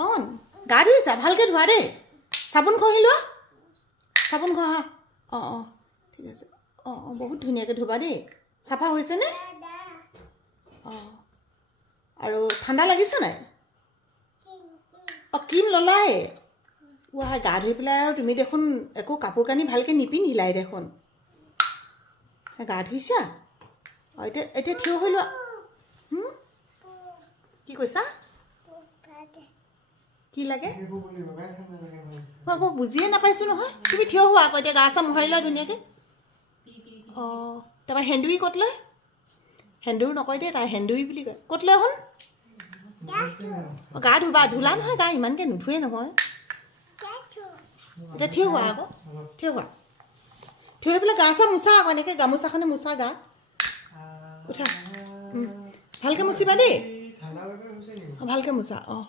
অঁ গা ধুইছা ভালকৈ ধোৱা দেই চাবোন ঘঁহি লোৱা চাবোন ঘঁহা অঁ অঁ ঠিক আছে অঁ অঁ বহুত ধুনীয়াকৈ ধুবা দেই চাফা হৈছেনে অঁ আৰু ঠাণ্ডা লাগিছে নাই অঁ ক্ৰীম ললাই ৱাই গা ধুই পেলাই আৰু তুমি দেখোন একো কাপোৰ কানি ভালকৈ নিপিন্ধিলাই দেখোন গা ধুইছা অঁ এতিয়া এতিয়া থিয় হৈ লোৱা কি কৈছা কি লাগে মই আকৌ বুজিয়ে নাপাইছোঁ নহয় তুমি থিয় হোৱা আকৌ এতিয়া গা চা মোহাৰি লোৱা ধুনীয়াকৈ অঁ তাৰপৰা সেন্দুৰী ক'ত লয় সেন্দুৰ নকয় দেই তাই সেন্দুৰী বুলি কয় ক'ত লয় শুন গা ধুবা ধুলা নহয় গা ইমানকৈ নুধুৱে নহয় এতিয়া থিয় হোৱা আকৌ থিয় হোৱা থিয় হৈ পেলাই গা চা মোচা আকৌ এনেকৈ গামোচাখনে মোচা গা উঠা ভালকৈ মুচিবা দেই ভালকৈ মোচা অঁ